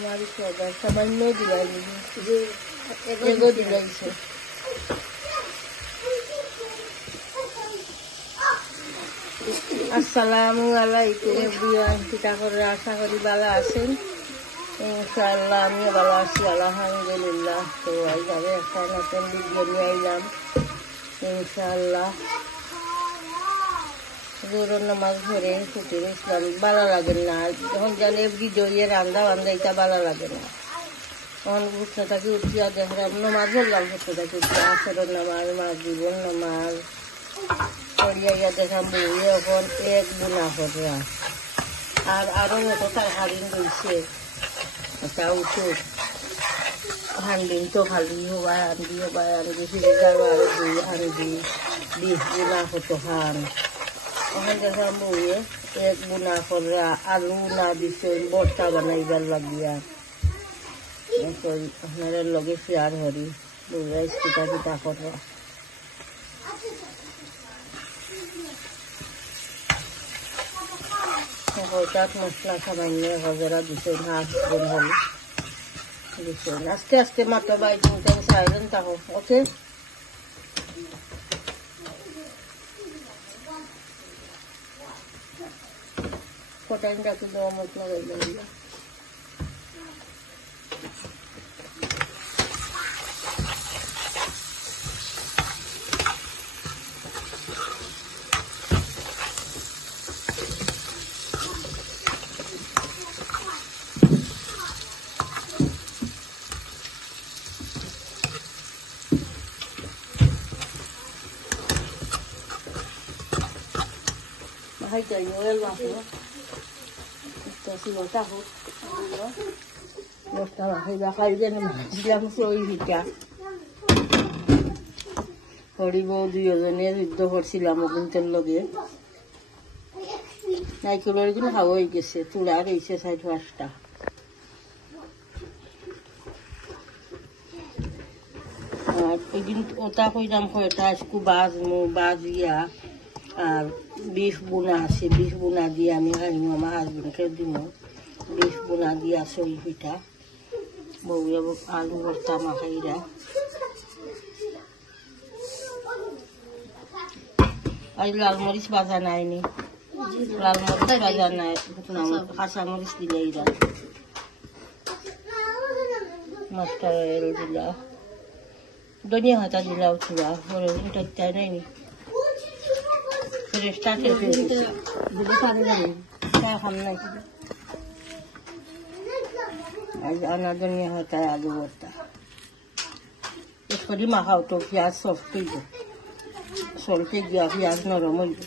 हमारी सौदा सामान्य दिलाई एगो दिलाई से আসসালামু আলাইকুম এভরিওয়ান কিতা করে আশা করি ভালো আছেন ইনশাআল্লাহ আমি ভালো আছি আলহামদুলিল্লাহ তো এইভাবে একটা নতুন ভিডিও নিয়ে আইলাম ইনশাআল্লাহ জোহরের নামাজ পড়ে ছুটি ইসলাম ভালো লাগে না যখন জানে ভিডিও রান্না বান্ধা এটা ভালো লাগে না তখন উঠতে থাকি উঠিয়া দেখলাম নামাজ পড়লাম উঠতে থাকি উঠিয়া আসরের নামাজ মাগরিবের নামাজ পড়িয়া গিয়া দেখলাম বই এখন এক গুণা হরা আর আরও মতো তার হারিন রয়েছে এটা উঠুক হান্ডিন তো খালি হবাই আনবি ফিরে যাবো আরো দুই আনবি 20 গুণা হতো খান এখন দেখলাম বইয়ে এক গুণা হরা আলু না দিছে বর্তা বানাইবার লাগিয়া আপনার লগে শেয়ার করি বইয়া কিতা কিতা করা চাট মশলা সামান্য হজরা দিছে হাফ গুণ হল দিছে আস্তে আস্তে মাত্র বাইশ সাইলেন থাকো ওকে কটাইন রাখি দেওয়া মশলা গাইলাম hay trời nhiều lên vào nữa tôi xin lỗi ta hút một ta là hay ra khai lên mà làm sôi gì cả Hari বৌদি ওজনে যুদ্ধ করছিলাম ওগুনতের লগে নাইকুলের গুলো হাওয়া হয়ে গেছে তুলা রয়েছে 4-5টা আর ওই দিন ওটা কইলাম কয়টা আজকু বাজিয়া আর বিফ বোনা আছে বিফ বোনা দিয়ে আমি খাইম আমার হাজবেন্ডকে দিব বিফ বোনা দিয়া চই পিঠা বউয়া আলু ভর্তা মাখাইরা আজ লাল মরিচ ভাজা নাইনি লাল মরিচ ভাজা নাই কাঁচা মরিচ দিলে এরা মাস্টার দিলা ধনিয়া হাতা দিলা উঠিবা ওটা নাইনি রেস্টা খেতে দিলে পারে না চা খাম নাই আজ আনা ধনিয়া হাতা আলু ভর্তা একটু মাখাও তো পেঁয়াজ সফট হইব সলতে গিয়া পেঁয়াজ নরম হইব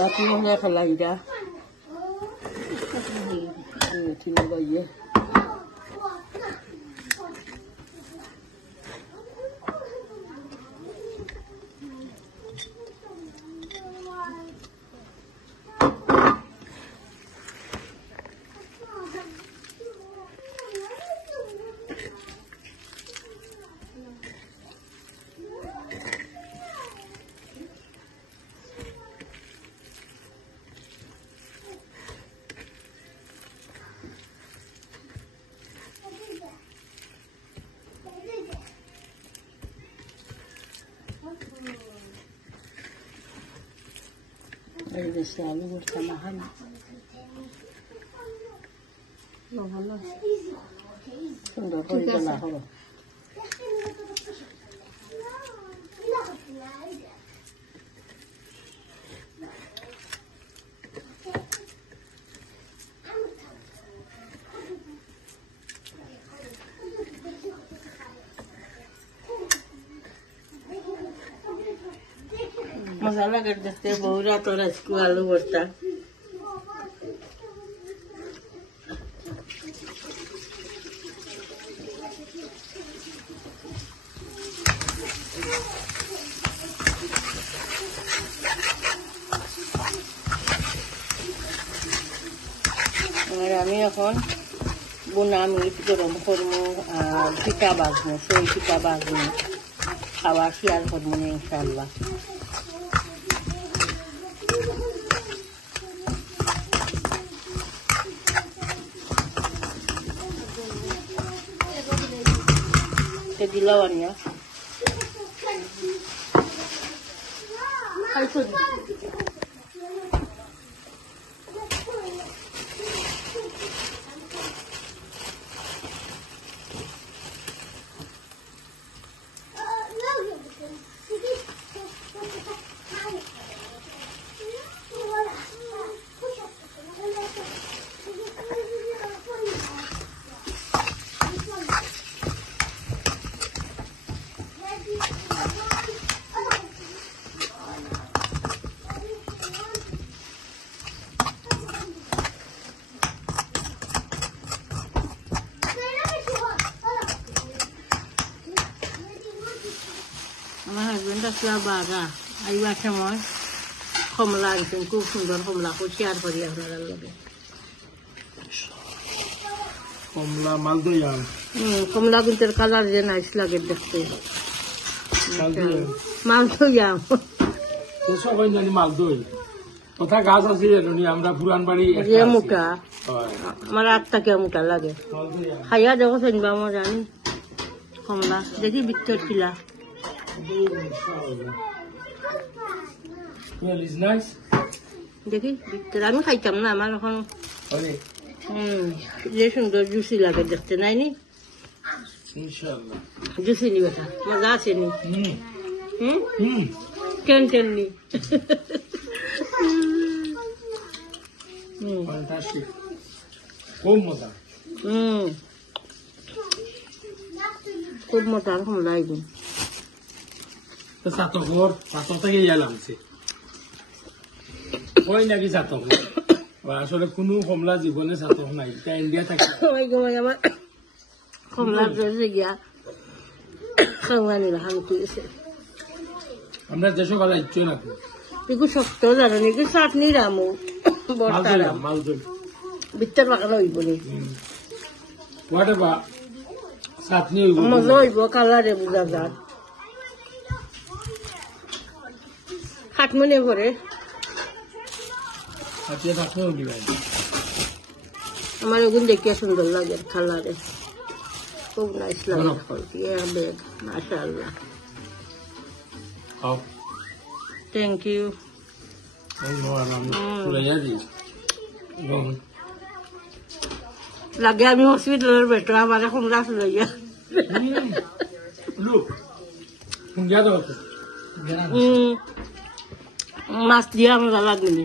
Rapi mo na kalayda. Tinabay Ay, selalu bersamahan. Mahal. Sudah kau jalan halo. মজা লাগে দেখতে, বউরা তোর আজকে আলু ভর্তা। আর আমি এখন বোনা মিট গরম করবো আর পিঠা বাজবো, সই পিঠা বাজবো, খাবার শেয়ার করবো না ইনশাল্লাহ। দিলাও আনিয়া আমার হাজবেন্ড আসলে বাগা আইবার সময় কমলা আনছেন, খুব সুন্দর কমলা, শেয়ার করি আপনার লগে। কমলা মালদই আম, কমলা কিন্তু কালার যে নাইস লাগে দেখতে। মালদই আম সবাই জানি মালদই, কোথা গাছ আছে আমরা পুরান বাড়ি মোটা, আমার 8 টাকা মোটা লাগে। খাইয়া দেখো শুনবা আমার জানি কমলা, দেখি ভিতর ছিলা দেখি ভিতর। আমি খাইতাম না, আমার এখন যে সুন্দর জুসি লাগে দেখতে, নাই নি জুসি নি বেটা, মজা আছে নি? কেন কেন নি? খুব মজা, খুব মজা কমলা একদম। চাতকর চাতক থেকে লাগছে ওই নাকি চাতক, আসলে কোনো কমলা জীবনে চাতক নাই, ইন্ডিয়া থাকে আমার কমলা গিয়া খাওয়ানি আমরা দেশ ভালো ইচ্ছে নাকি এগু শক্ত জানেন, এগু চাটনি রামো বর্তা রাম ভিতর লাগানো হইব নি, চাটনি হইব মজা হইব, কালারে বুঝা যাত খাটমনে ভরে। আমার ওগুন দেখিয়া সুন্দর লাগে কালারে, খুব নাইস লাগে। মাশাআল্লাহ, থ্যাংক ইউ। লাগে আমি হসপিটালের বেটো, আমার এখন রাস লইয়া মাছ দিয়া মজা লাগেনি,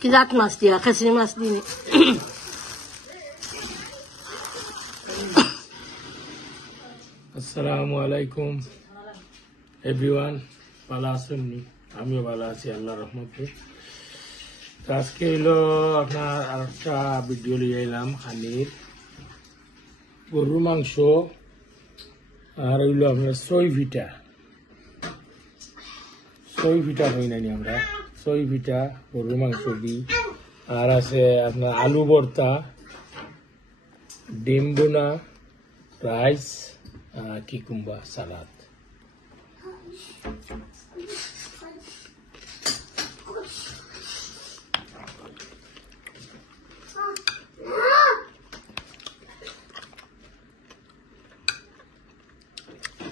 কি জাত মাছ দিয়া, খেসরি মাছ দিনি। আসসালামু আলাইকুম এভরিওয়ান, ভালো আছেন? আমিও ভালো আছি আল্লাহ রহমতে। আজকে হইলো আপনার আরেকটা ভিডিও লিয়ে এলাম, খানির গরুর মাংস আর হইলো আপনার সই ভিটা হই নানি আমরা সই ভিটা গরুর মাংস দিই, আর আছে আপনার আলু ভর্তা, ডিম বোনা, রাইস, কিকুম্বা সালাদ।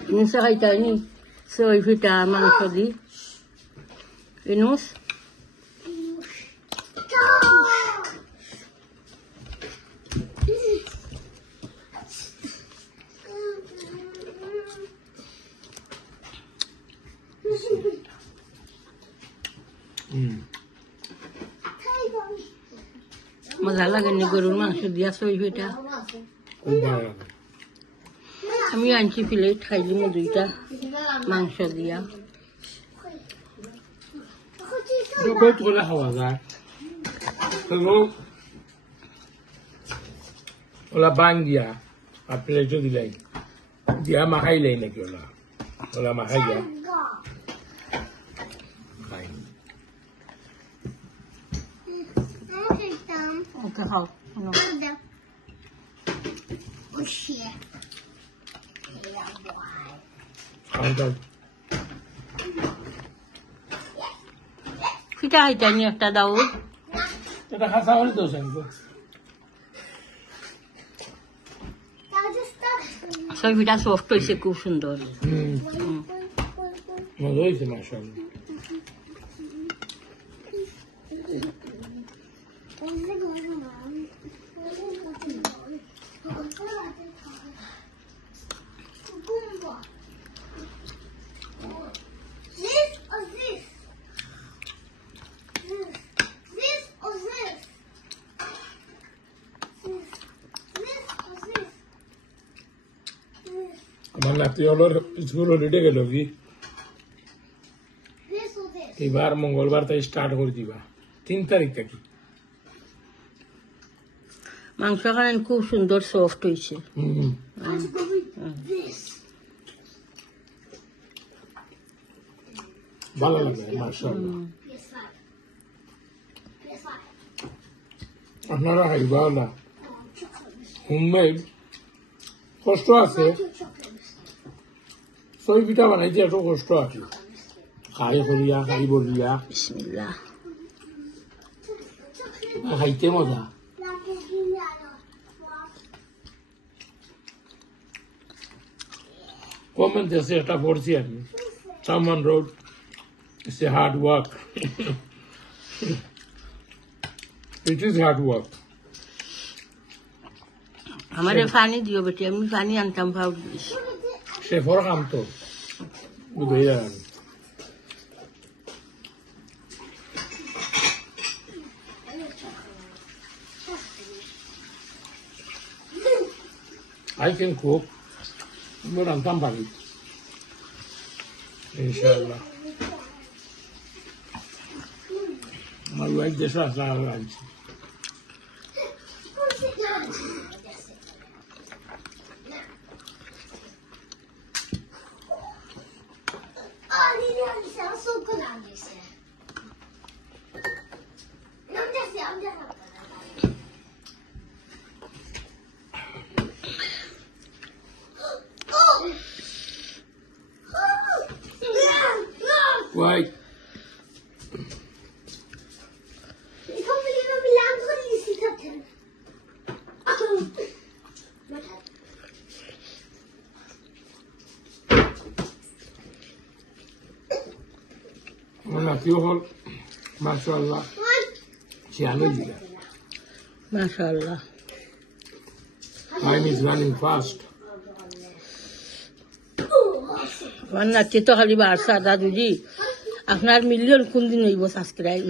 Minsa kayo ni soy vita mangsho di. Inus. Mala লাগে নি গরুর মাংস দিয়া সই ভিটা, খুব ভালো লাগে। আমি আনছি প্লেট খাইলি মো 2টা মাংস দিয়া। বহুত করে খাওয়া যায় এবং ওলা বাং দিয়া আর প্লেটও দিলাই দিয়া মাখাইলাই নাকি ওলা ওলা মাখাই দিয়া খাই ওকে খাও খাও পিঠা খাইতানি একটা দাউদ এটা খাসা হলে তো শান্ত সেই পিঠা সফট হয়েছে খুব সুন্দর মজা হয়েছে মাশাআল্লাহ আমার নাতি হলোর স্কুল হলিডে গেল কি এবার মঙ্গলবার তাই স্টার্ট করে দিবা 3 তারিখ থেকে মাংস খান খুব সুন্দর সফট হয়েছে ভালো লাগে মাশাআল্লাহ আপনারা খাইবা না হোমমেড কষ্ট আছে সই পিঠা বানাইতে এত কষ্ট আছে খাই করিয়া খাই বলিয়া বিসমিল্লাহ খাইতে মজা কমেন্ট আছে একটা পড়ছি আমি someone wrote it's a hard work it is hard work আমারে পানি দিও বেটি আমি পানি আনতাম ভাব শেফর কাম তো বুঝে যান I can cook but আনতাম পারি ইনশাআল্লাহ আমার ওয়াইফ দেশে আসলে আনছি Why? Hol, mashallah. মাশাআল্লাহ Time is running fast. আমার নাচে তো খালি বাড়ছে দাদুজি আপনার মিলিয়ন কোন দিন হইব সাবস্ক্রাইব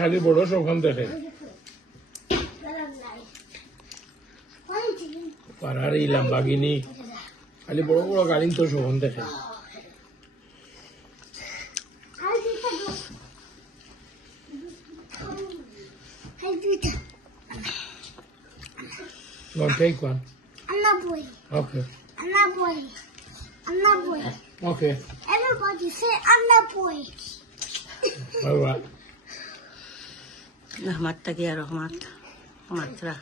খালি বড় সখন দেখে পাড়ার এই লাম্বাগিনি খালি বড় বড় গাড়ি তো সখন দেখে Go take one. I'm not boy. Okay. I'm not boy. I'm not boy. Okay. Everybody say I'm not boy. All right. রহমত তাকিয়া রহমত মাত্রা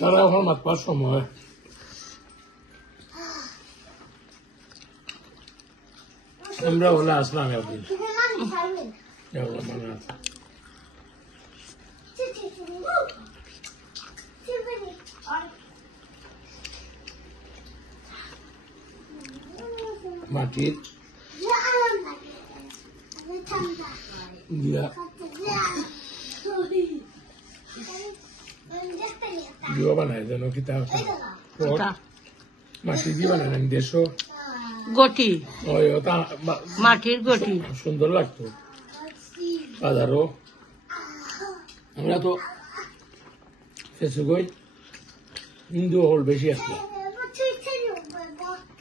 তারা এখন মাতবার সময় আমরা হলে আসলাম একদিন মনে আছে মাটির দিয়া দিও বানায় যেন কি তা মাটি দিয়ে বানায় দেশো গটি ওই ওটা মাটির গটি সুন্দর লাগতো বাজারও আমরা তো ফেসবুক হিন্দু হল বেশি আসলো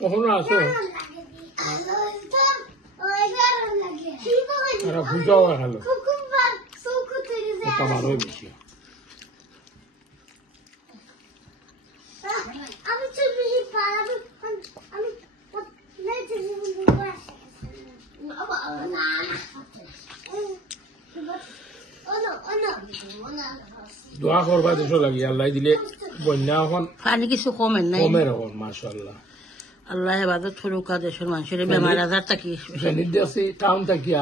কখনো আসো তারা পূজাও খালো ওটা ভালোই বেশি আমি চুপি পারবো আমি দোয়া করবা দেশ লাগি আল্লাহ দিলে বন্যা এখন পানি কিছু কমেন নাই কমের এখন মাশাআল্লাহ আল্লাহ হেফাজত করুক দেশের মানুষের বেমার আজার থাকি ফেনীর দেশে টাউন থাকিয়া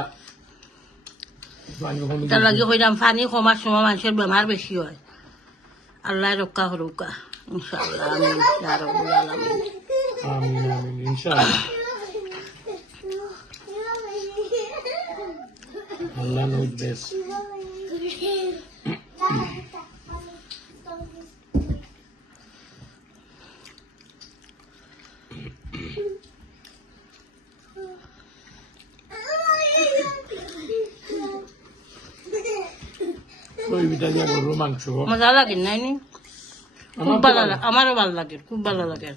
তার লাগে কইলাম পানি কমার সময় মানুষের বেমার বেশি হয় আল্লাহ রক্ষা করুক ইনশাআল্লাহ আমিন ইয়া রাব্বুল আলামিন আমিন আমিন ইনশাআল্লাহ আল্লাহ knows best ওই বিটা দিয়া গরুর মাংস মজা লাগে নাই নি খুব ভালো লাগে আমারও ভালো লাগে খুব ভালো লাগে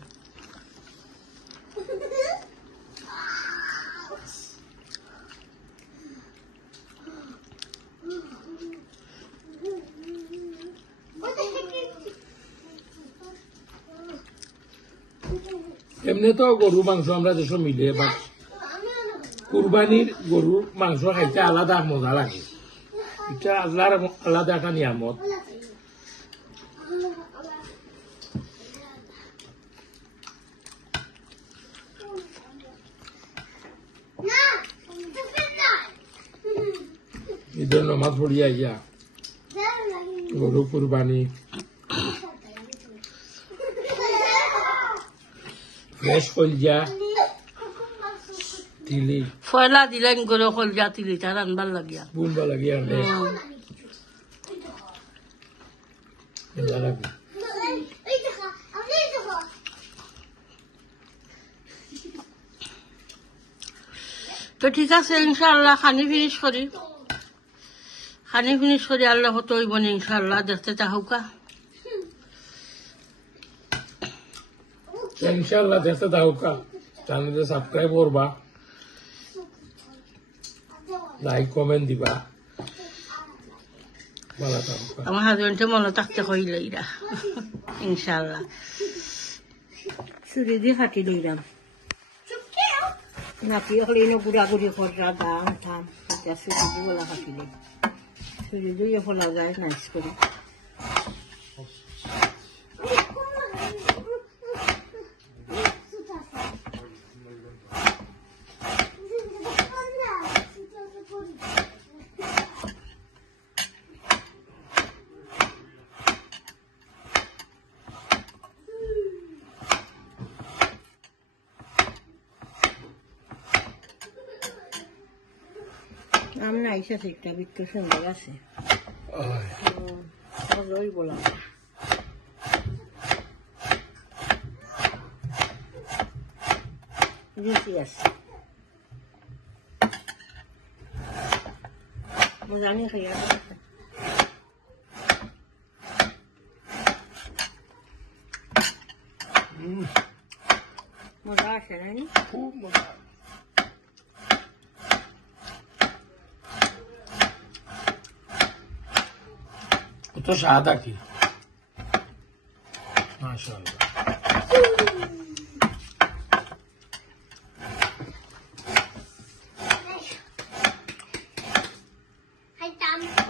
এমনি তো গরু মাংস আমরা যেসব মিলে বা কুরবানির গরুর মাংস খাইতে আলাদা মজা লাগে এটা আল্লাহর আলাদা একটা নিয়ামত ঈদের নমাজ পড়িয়া ইয়া গরু কুরবানি ফ্রেশ কলজা তিলি ফয়লা দিলেন গরু কলজা তিলি তার আনবার লাগিয়া বুনবা লাগিয়া নে মজা লাগে তো ঠিক আছে ইনশাআল্লাহ খানি ফিনিশ করি আল্লাহ হতো হইবনি ইনশাআল্লাহ দেখতে চাহুকা ইনশাআল্লাহ দেখতে থাকুকা চ্যানেলটা সাবস্ক্রাইব করবা লাইক কমেন্ট দিবা ভালো থাকুকা আমার হাজবেন্ডে মনে থাকতে কইলে ইরা ইনশাআল্লাহ ছুরি দিয়ে কাটি লইলাম নাকি হলে গুড়াগুড়ি করা দাম থাম ছুরি দিয়ে বলা কাটিলে ছুরি দিয়ে ফলা যায় নাইস করে আমরা আইসা একটা বিত্ত সুন্দর আছে ওই বললাম রুচি আছে জানি খাইয়া মজা আছে না খুব মজা তো সাদা কি মাশাআল্লাহ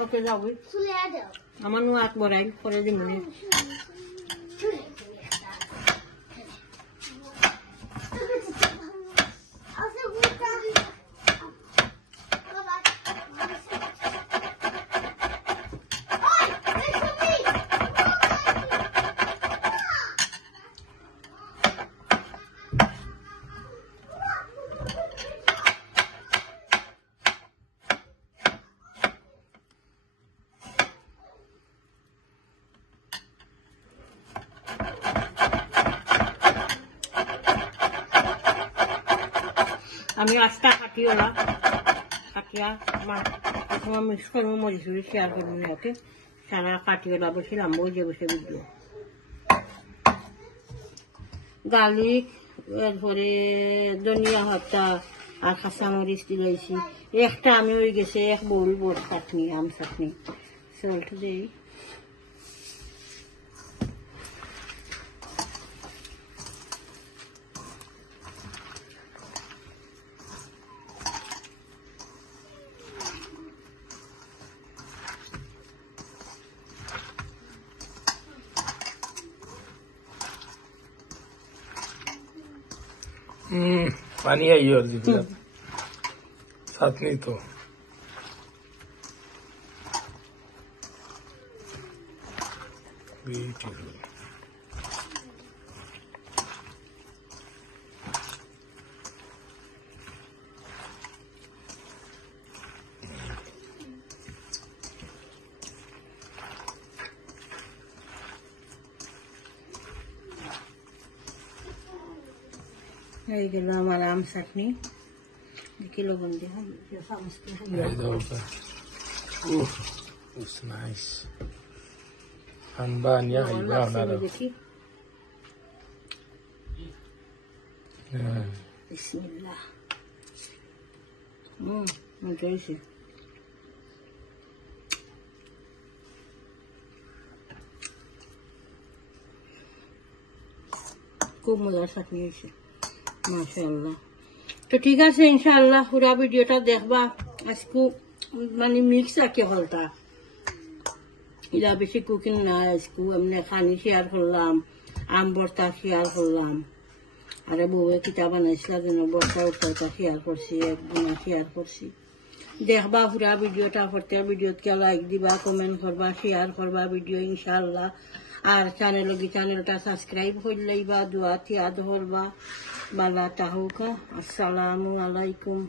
ওকে যাবি আমার নো হাত বড়াই করে দি মনে আমি আস্তা কাটিওলা কাটিয়া আমার মিক্স করবো মরিচ শেয়ার করবো ওকে সারা কাটিওলা বসে লাম্বো যে বসে বুঝলো গার্লিক, এরপরে ধনিয়া পাতা আর কাঁচামরিচ দিলাইছি। একটা আমি হয়ে গেছে 1 bowl বড় চাটনি, আম চাটনি। সল্ট দেই। पानी आई और साथ नहीं तो ब्यूटीफुल। এই গেল আমার আম চাটনি। দেখি লবণ দিয়ে It's nice. Hanbanya iba naro. দেখি। বিসমিল্লাহ। মজা হয়েছে। খুব মজার চাটনি হয়েছে, মাশাআল্লাহ। তো ঠিক আছে, ইনশাআল্লাহ পুরা ভিডিওটা দেখবা। আজকে মানে মিক্স আর কি হলতা, এটা বেশি কুকিং না। আজকে এমনি খানি শেয়ার করলাম, আম ভর্তা শেয়ার করলাম, আর বউয়ে কিতা বানাইছিল যেন ভর্তা উর্তা শেয়ার করছি, একদিন শেয়ার করছি। দেখবা পুরা ভিডিওটা, প্রত্যেক ভিডিওতে লাইক দিবা, কমেন্ট করবা, শেয়ার করবা ভিডিও ইনশাআল্লাহ। আর চ্যানেলটা সাবস্ক্রাইব করলেই বা দোয়া তিয়াদ করবা। বালা তাহুকা। আসসালামু আলাইকুম।